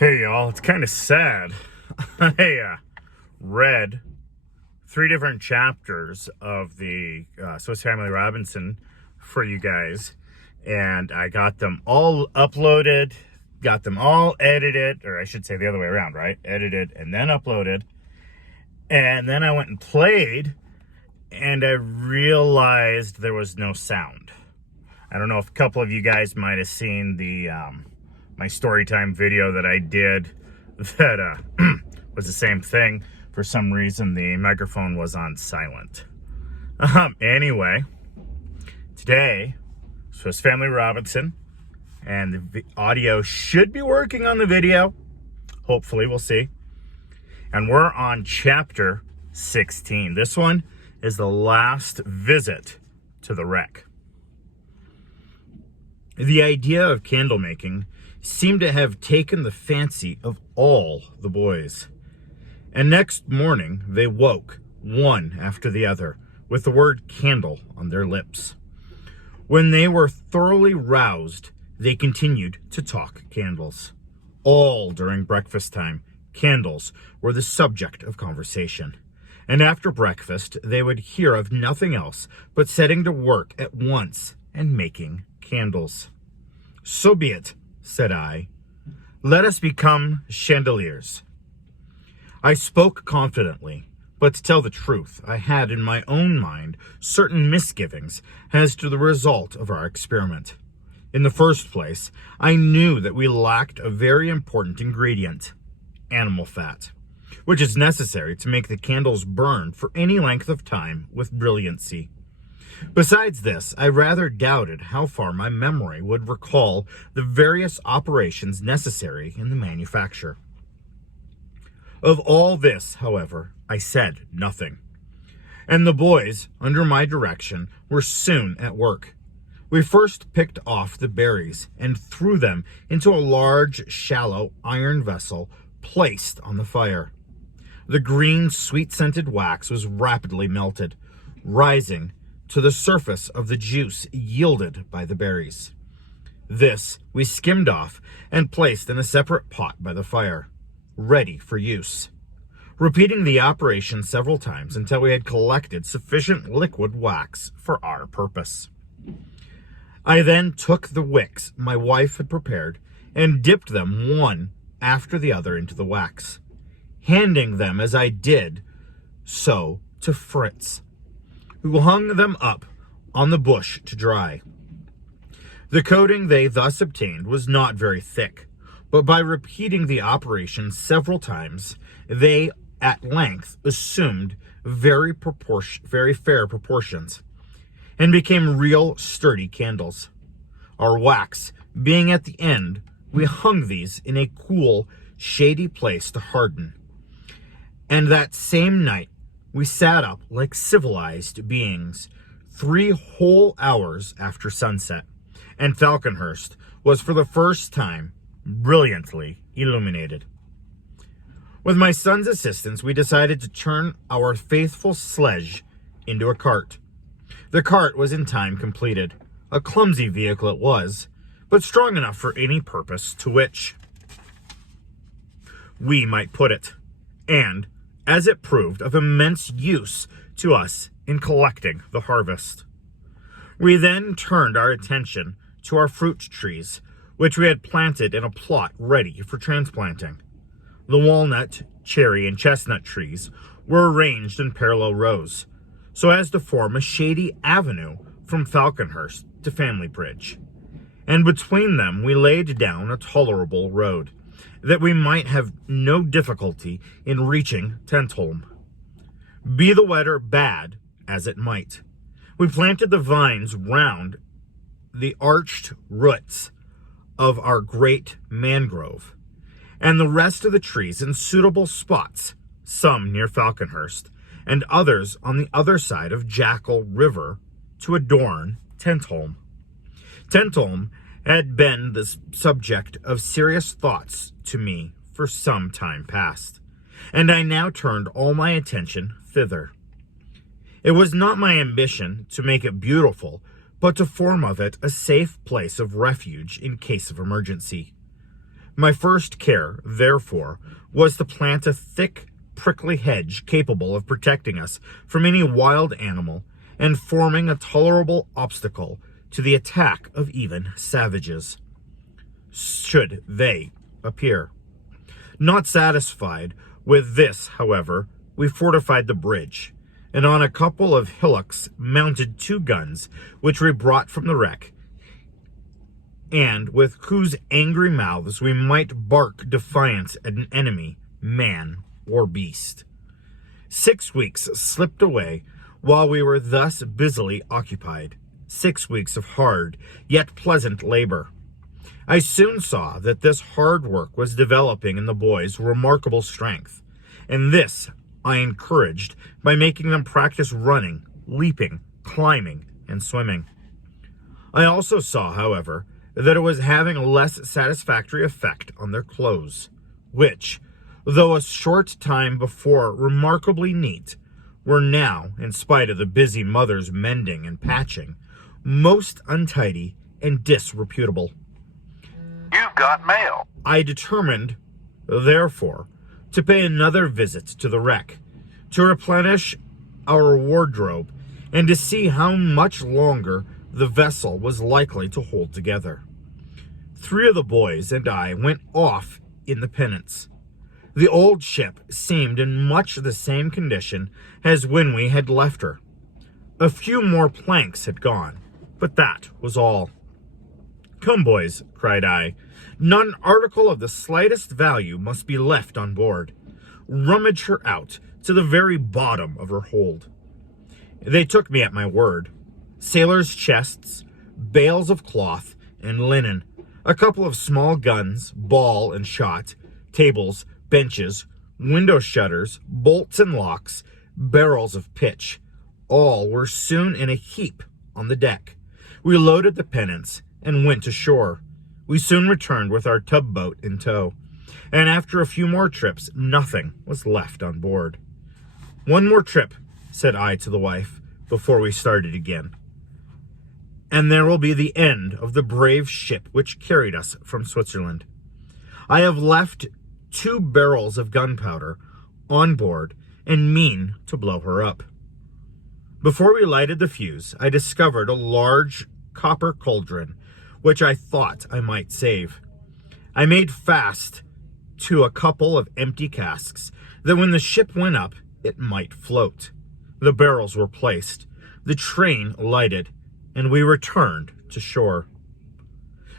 Hey y'all, it's kind of sad. I read 3 different chapters of the Swiss Family Robinson for you guys, and I got them all uploaded, got them all edited, or I should say the other way around, right? Edited and then uploaded, and then I went and played, and I realized there was no sound. I don't know if a couple of you guys might have seen the my story time video that I did that was the same thing. For some reason, the microphone was on silent. Anyway, today, Swiss Family Robinson, and the audio should be working on the video. Hopefully, we'll see. And we're on chapter 16. This one is the last visit to the wreck. The idea of candle making seemed to have taken the fancy of all the boys. And next morning, they woke, one after the other, with the word candle on their lips. When they were thoroughly roused, they continued to talk candles. All during breakfast time, candles were the subject of conversation. And after breakfast, they would hear of nothing else but setting to work at once and making candles. "So be it," said I. "Let us become chandeliers." I spoke confidently, but to tell the truth, I had in my own mind certain misgivings as to the result of our experiment. In the first place, I knew that we lacked a very important ingredient, animal fat, which is necessary to make the candles burn for any length of time with brilliancy. Besides this, I rather doubted how far my memory would recall the various operations necessary in the manufacture. Of all this, however, I said nothing. And the boys, under my direction, were soon at work. We first picked off the berries and threw them into a large, shallow iron vessel placed on the fire. The green, sweet-scented wax was rapidly melted, rising to the surface of the juice yielded by the berries. This we skimmed off and placed in a separate pot by the fire, ready for use, repeating the operation several times until we had collected sufficient liquid wax for our purpose. I then took the wicks my wife had prepared and dipped them one after the other into the wax, handing them as I did so to Fritz, who hung them up on the bush to dry. The coating they thus obtained was not very thick, but by repeating the operation several times, they at length assumed very fair proportions, and became real sturdy candles. Our wax being at the end, we hung these in a cool, shady place to harden. And that same night, we sat up like civilized beings 3 whole hours after sunset, and Falconhurst was for the first time brilliantly illuminated. With my son's assistance, we decided to turn our faithful sledge into a cart. The cart was in time completed. A clumsy vehicle it was, but strong enough for any purpose to which we might put it, and as it proved of immense use to us in collecting the harvest. We then turned our attention to our fruit trees, which we had planted in a plot ready for transplanting. The walnut, cherry, and chestnut trees were arranged in parallel rows, so as to form a shady avenue from Falconhurst to Family Bridge, and between them we laid down a tolerable road, that we might have no difficulty in reaching Tentholm. Be the weather bad as it might, we planted the vines round the arched roots of our great mangrove, and the rest of the trees in suitable spots, some near Falconhurst, and others on the other side of Jackal River, to adorn Tentholm. Tentholm had been the subject of serious thoughts to me for some time past, and I now turned all my attention thither. It was not my ambition to make it beautiful, but to form of it a safe place of refuge in case of emergency. My first care, therefore, was to plant a thick, prickly hedge capable of protecting us from any wild animal and forming a tolerable obstacle to the attack of even savages, should they appear. Not satisfied with this, however, we fortified the bridge, and on a couple of hillocks mounted 2 guns, which we brought from the wreck, and with whose angry mouths we might bark defiance at an enemy, man or beast. 6 weeks slipped away while we were thus busily occupied. 6 weeks of hard, yet pleasant labor. I soon saw that this hard work was developing in the boys remarkable strength, and this I encouraged by making them practice running, leaping, climbing, and swimming. I also saw, however, that it was having a less satisfactory effect on their clothes, which, though a short time before remarkably neat, were now, in spite of the busy mother's mending and patching, most untidy and disreputable. You've got mail. I determined, therefore, to pay another visit to the wreck, to replenish our wardrobe, and to see how much longer the vessel was likely to hold together. 3 of the boys and I went off in the pinnace. The old ship seemed in much the same condition as when we had left her. A few more planks had gone, but that was all. "Come, boys," cried I, "not an article of the slightest value must be left on board. Rummage her out to the very bottom of her hold." They took me at my word. Sailors' chests, bales of cloth and linen, a couple of small guns, ball and shot, tables, benches, window shutters, bolts and locks, barrels of pitch, all were soon in a heap on the deck. We loaded the pinnace and went ashore. We soon returned with our tugboat in tow, and after a few more trips, nothing was left on board. "One more trip," said I to the wife, before we started again, "and there will be the end of the brave ship which carried us from Switzerland. I have left 2 barrels of gunpowder on board and mean to blow her up." Before we lighted the fuse, I discovered a large copper cauldron, which I thought I might save. I made fast to a couple of empty casks, that when the ship went up, it might float. The barrels were placed, the train lighted, and we returned to shore.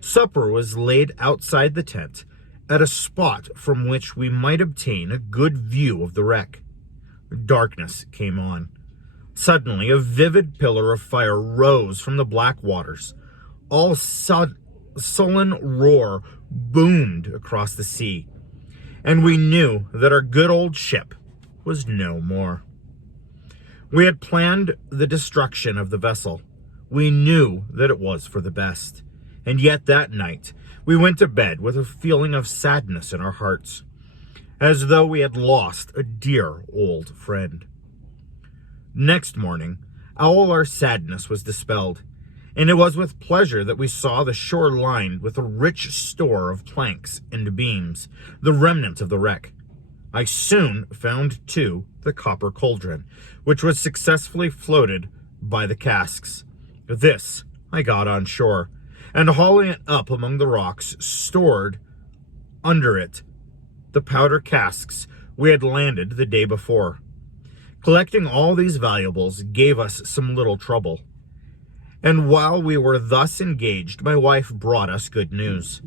Supper was laid outside the tent, at a spot from which we might obtain a good view of the wreck. Darkness came on. Suddenly, a vivid pillar of fire rose from the black waters. All sullen roar boomed across the sea, and we knew that our good old ship was no more. We had planned the destruction of the vessel. We knew that it was for the best, and yet that night we went to bed with a feeling of sadness in our hearts, as though we had lost a dear old friend. Next morning, all our sadness was dispelled, and it was with pleasure that we saw the shore lined with a rich store of planks and beams, the remnants of the wreck. I soon found, too, the copper cauldron, which was successfully floated by the casks. This I got on shore, and hauling it up among the rocks, stored under it the powder casks we had landed the day before. Collecting all these valuables gave us some little trouble, and while we were thus engaged, my wife brought us good news.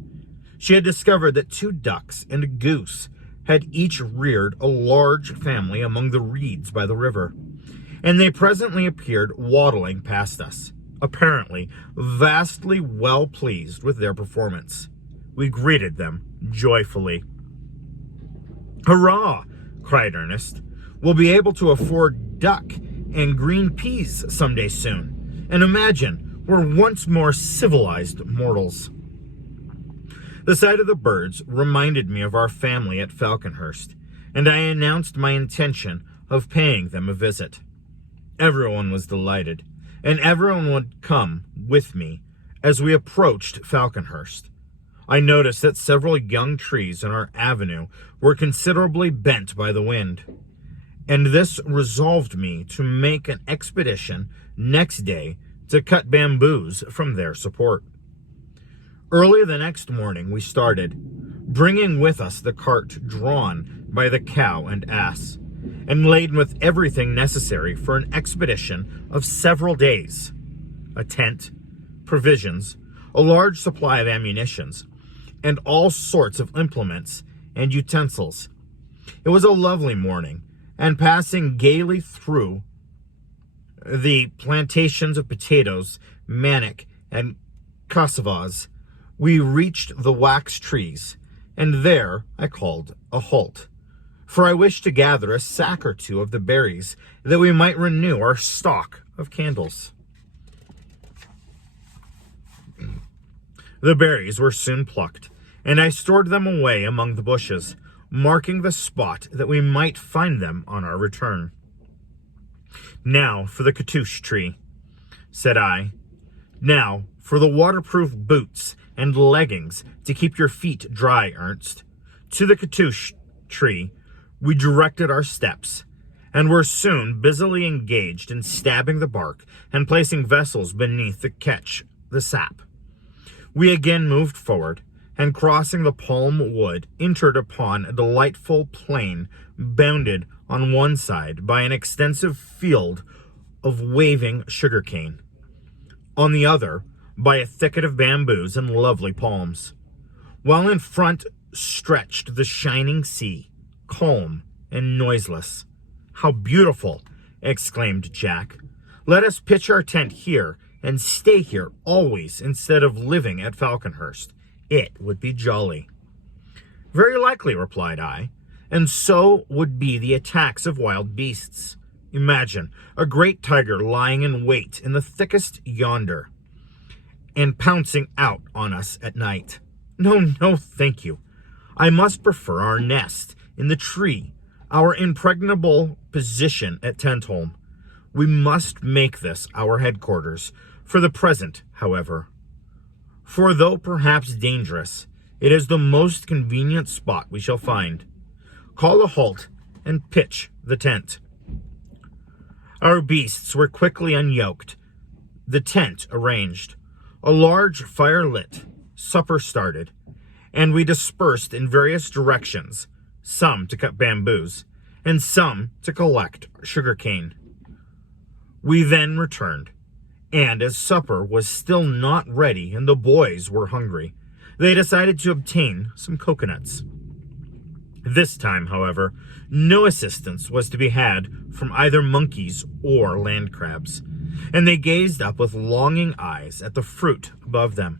She had discovered that 2 ducks and a goose had each reared a large family among the reeds by the river, and they presently appeared waddling past us, apparently vastly well pleased with their performance. We greeted them joyfully. "Hurrah!" cried Ernest. "We'll be able to afford duck and green peas someday soon, and imagine we're once more civilized mortals." The sight of the birds reminded me of our family at Falconhurst, and I announced my intention of paying them a visit. Everyone was delighted, and everyone would come with me as we approached Falconhurst. I noticed that several young trees in our avenue were considerably bent by the wind, and this resolved me to make an expedition next day to cut bamboos from their support. Early the next morning we started, bringing with us the cart drawn by the cow and ass, and laden with everything necessary for an expedition of several days: a tent, provisions, a large supply of ammunitions, and all sorts of implements and utensils. It was a lovely morning, and passing gaily through the plantations of potatoes, manioc, and cassavas, we reached the wax trees, and there I called a halt, for I wished to gather a sack or two of the berries, that we might renew our stock of candles. The berries were soon plucked, and I stored them away among the bushes, marking the spot that we might find them on our return. "Now for the catouche tree," said I. "Now for the waterproof boots and leggings to keep your feet dry, Ernst." To the catouche tree we directed our steps, and were soon busily engaged in stabbing the bark and placing vessels beneath to catch the sap. We again moved forward, and crossing the palm wood, entered upon a delightful plain bounded on one side by an extensive field of waving sugarcane, on the other by a thicket of bamboos and lovely palms, while in front stretched the shining sea, calm and noiseless. "How beautiful!" exclaimed Jack. "Let us pitch our tent here and stay here always instead of living at Falconhurst. It would be jolly." "Very likely," replied I, "and so would be the attacks of wild beasts. Imagine a great tiger lying in wait in the thickest yonder, and pouncing out on us at night. No, no, thank you. I must prefer our nest in the tree, our impregnable position at Tentholm. We must make this our headquarters, for the present, however. For though perhaps dangerous, it is the most convenient spot we shall find. Call a halt and pitch the tent." Our beasts were quickly unyoked, the tent arranged, a large fire lit, supper started, and we dispersed in various directions, some to cut bamboos, and some to collect sugarcane. We then returned, and as supper was still not ready and the boys were hungry, they decided to obtain some coconuts. This time, however, no assistance was to be had from either monkeys or land crabs, and they gazed up with longing eyes at the fruit above them.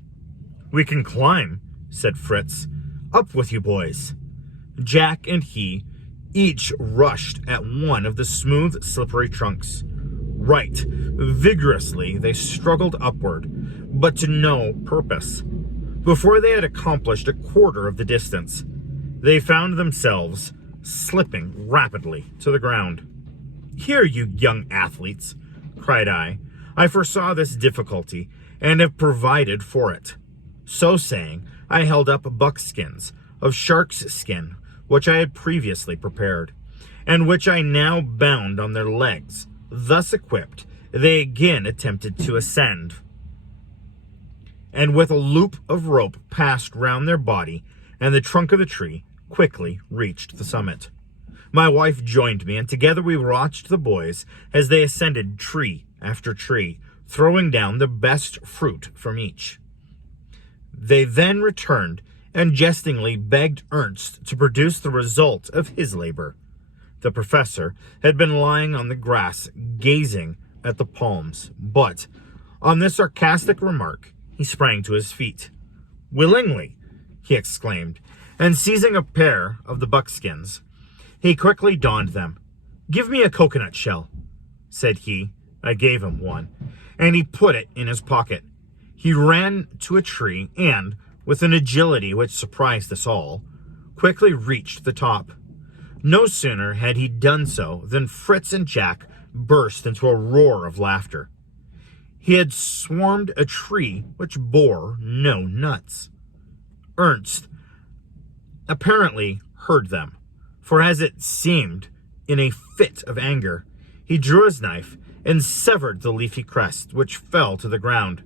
"We can climb," said Fritz. "Up with you, boys." Jack and he each rushed at one of the smooth, slippery trunks. Right vigorously they struggled upward, but to no purpose. Before they had accomplished a quarter of the distance, they found themselves slipping rapidly to the ground. "Here, you young athletes," cried I. "I foresaw this difficulty, and have provided for it." So saying, I held up buckskins of shark's skin, which I had previously prepared, and which I now bound on their legs. Thus equipped, they again attempted to ascend, and with a loop of rope passed round their body and the trunk of the tree, quickly reached the summit. My wife joined me, and together we watched the boys as they ascended tree after tree, throwing down the best fruit from each. They then returned and jestingly begged Ernst to produce the result of his labor. The professor had been lying on the grass gazing at the palms, but on this sarcastic remark he sprang to his feet. "Willingly," he exclaimed, and seizing a pair of the buckskins, he quickly donned them. "Give me a coconut shell," said he. I gave him one, and he put it in his pocket. He ran to a tree and, with an agility which surprised us all, quickly reached the top. No sooner had he done so than Fritz and Jack burst into a roar of laughter. He had swarmed a tree which bore no nuts. Ernst apparently heard them, for as it seemed, in a fit of anger, he drew his knife and severed the leafy crest, which fell to the ground.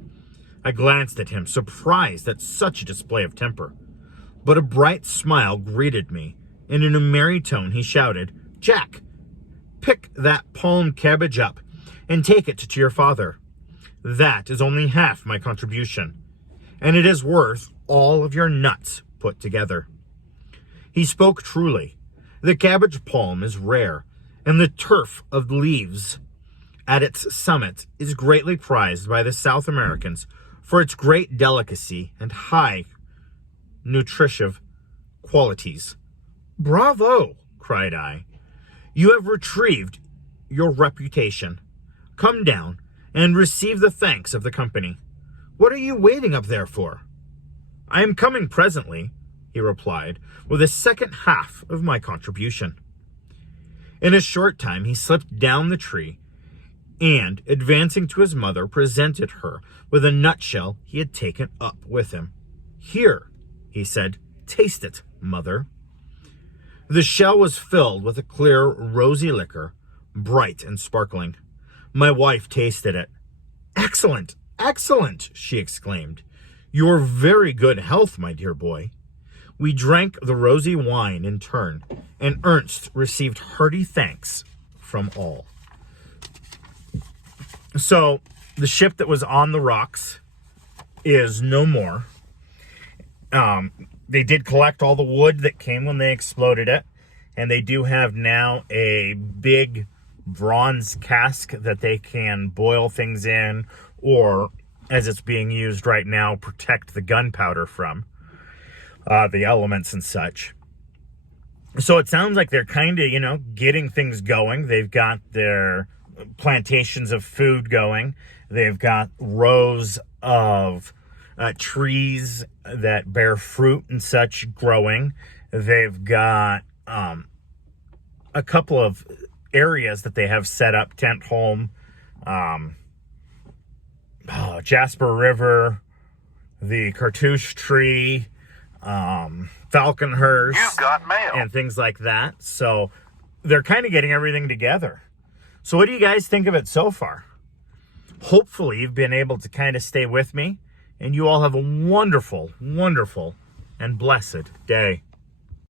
I glanced at him, surprised at such a display of temper. But a bright smile greeted me, and in a merry tone he shouted, "Jack, pick that palm cabbage up and take it to your father. That is only half my contribution, and it is worth all of your nuts put together." He spoke truly. The cabbage palm is rare, and the turf of leaves at its summit is greatly prized by the South Americans for its great delicacy and high nutritive qualities. "Bravo!" cried I. "You have retrieved your reputation. Come down and receive the thanks of the company. What are you waiting up there for?" "I am coming presently," he replied, "with a second half of my contribution." In a short time he slipped down the tree and, advancing to his mother, presented her with a nutshell he had taken up with him. "Here," he said, "taste it, mother." The shell was filled with a clear, rosy liquor, bright and sparkling. My wife tasted it. "Excellent, excellent," she exclaimed. "Your very good health, my dear boy." We drank the rosy wine in turn, and Ernst received hearty thanks from all. So, the ship that was on the rocks is no more. They did collect all the wood that came when they exploded it, and they do have now a big bronze cask that they can boil things in, or, as it's being used right now, protect the gunpowder from. The elements and such. So it sounds like they're kind of, getting things going. They've got their plantations of food going. They've got rows of trees that bear fruit and such growing. They've got a couple of areas that they have set up, tent home, Jasper River, the Cartouche Tree, Falconhurst, You've got mail. and things like that. So they're kind of getting everything together. So what do you guys think of it so far? Hopefully you've been able to kind of stay with me, and you all have a wonderful, wonderful, and blessed day.